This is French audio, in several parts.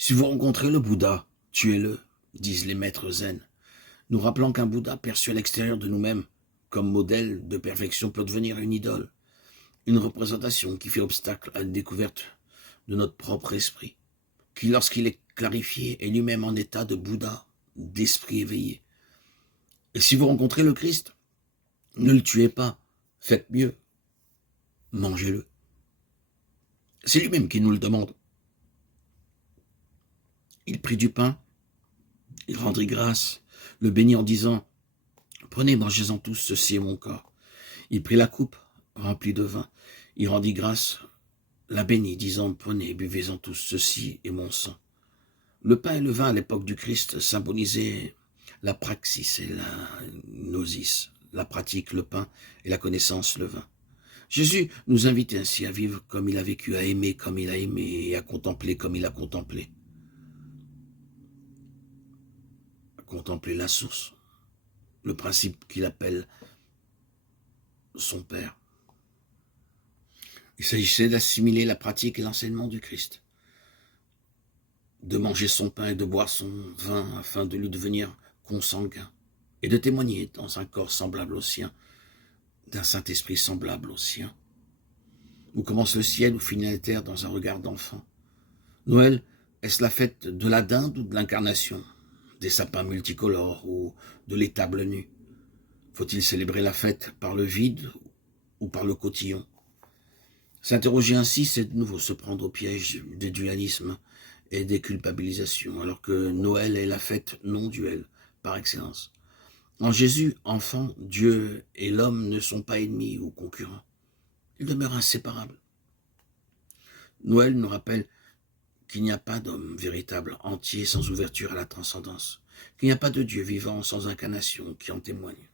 Si vous rencontrez le Bouddha, tuez-le, disent les maîtres zen, nous rappelant qu'un Bouddha perçu à l'extérieur de nous-mêmes, comme modèle de perfection, peut devenir une idole, une représentation qui fait obstacle à la découverte de notre propre esprit, qui, lorsqu'il est clarifié, est lui-même en état de Bouddha, d'esprit éveillé. Et si vous rencontrez le Christ, ne le tuez pas, faites mieux, mangez-le. C'est lui-même qui nous le demande. Il prit du pain, il rendit grâce, le bénit en disant « Prenez, mangez-en tous, ceci est mon corps. » Il prit la coupe, remplie de vin, il rendit grâce, la bénit, disant « Prenez, buvez-en tous, ceci est mon sang. » Le pain et le vin à l'époque du Christ symbolisaient la praxis et la gnosis, la pratique, le pain, et la connaissance, le vin. Jésus nous invite ainsi à vivre comme il a vécu, à aimer comme il a aimé, et à contempler comme il a contemplé. À contempler la source, le principe qu'il appelle son Père. Il s'agissait d'assimiler la pratique et l'enseignement du Christ, de manger son pain et de boire son vin afin de lui devenir consanguin, et de témoigner dans un corps semblable au sien, d'un Saint-Esprit semblable au sien. Où commence le ciel, où finit la terre dans un regard d'enfant. Noël, est-ce la fête de la dinde ou de l'incarnation, des sapins multicolores ou de l'étable nue? Faut-il célébrer la fête par le vide ou par le cotillon? S'interroger ainsi, c'est de nouveau se prendre au piège des dualismes et des culpabilisations, alors que Noël est la fête non-duelle, par excellence. En Jésus, enfant, Dieu et l'homme ne sont pas ennemis ou concurrents. Ils demeurent inséparables. Noël nous rappelle qu'il n'y a pas d'homme véritable, entier, sans ouverture à la transcendance, qu'il n'y a pas de Dieu vivant sans incarnation qui en témoigne.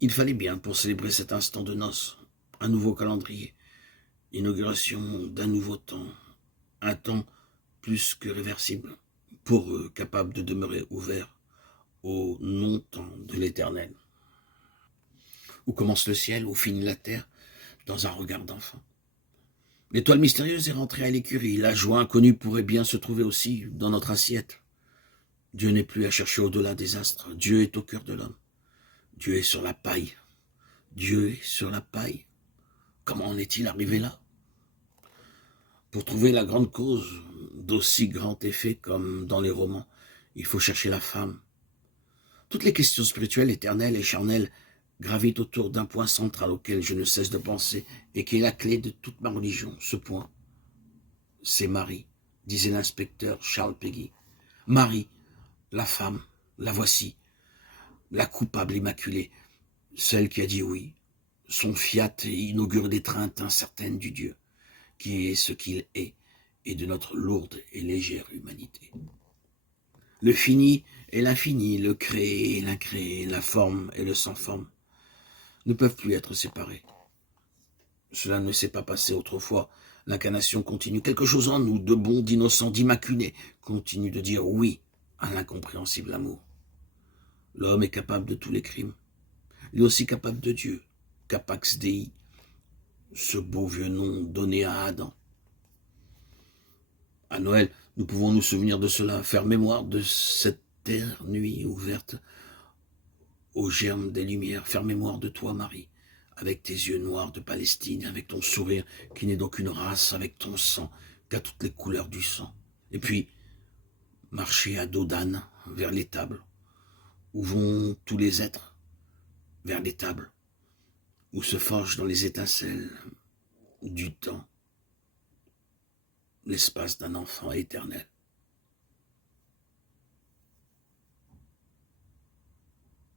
Il fallait bien, pour célébrer cet instant de noces, un nouveau calendrier, l'inauguration d'un nouveau temps, un temps plus que réversible, pour eux, capable de demeurer ouvert au non-temps de l'éternel. Où commence le ciel, où finit la terre, dans un regard d'enfant. L'étoile mystérieuse est rentrée à l'écurie. La joie inconnue pourrait bien se trouver aussi dans notre assiette. Dieu n'est plus à chercher au-delà des astres. Dieu est au cœur de l'homme. Dieu est sur la paille. Dieu est sur la paille. Comment en est-il arrivé là? Pour trouver la grande cause d'aussi grand effet comme dans les romans, il faut chercher la femme. Toutes les questions spirituelles, éternelles et charnelles gravitent autour d'un point central auquel je ne cesse de penser et qui est la clé de toute ma religion. Ce point, c'est Marie, disait l'inspecteur Charles Péguy. Marie, la femme, la voici, la coupable immaculée, celle qui a dit oui, son fiat inaugure l'étreinte incertaine du Dieu, qui est ce qu'il est, et de notre lourde et légère humanité. Le fini et l'infini, le créé et l'incréé, la forme et le sans forme, ne peuvent plus être séparés. Cela ne s'est pas passé autrefois. L'incarnation continue. Quelque chose en nous, de bon, d'innocent, d'immaculé, continue de dire oui à l'incompréhensible amour. L'homme est capable de tous les crimes. Il est aussi capable de Dieu, capax Dei, ce beau vieux nom donné à Adam. À Noël, nous pouvons nous souvenir de cela, faire mémoire de cette terre nuit ouverte aux germes des lumières, faire mémoire de toi, Marie, avec tes yeux noirs de Palestine, avec ton sourire qui n'est d'aucune race, avec ton sang qu'à toutes les couleurs du sang. Et puis, marcher à dos d'âne vers l'étable, où vont tous les êtres, vers l'étable, où se forgent dans les étincelles du temps l'espace d'un enfant éternel.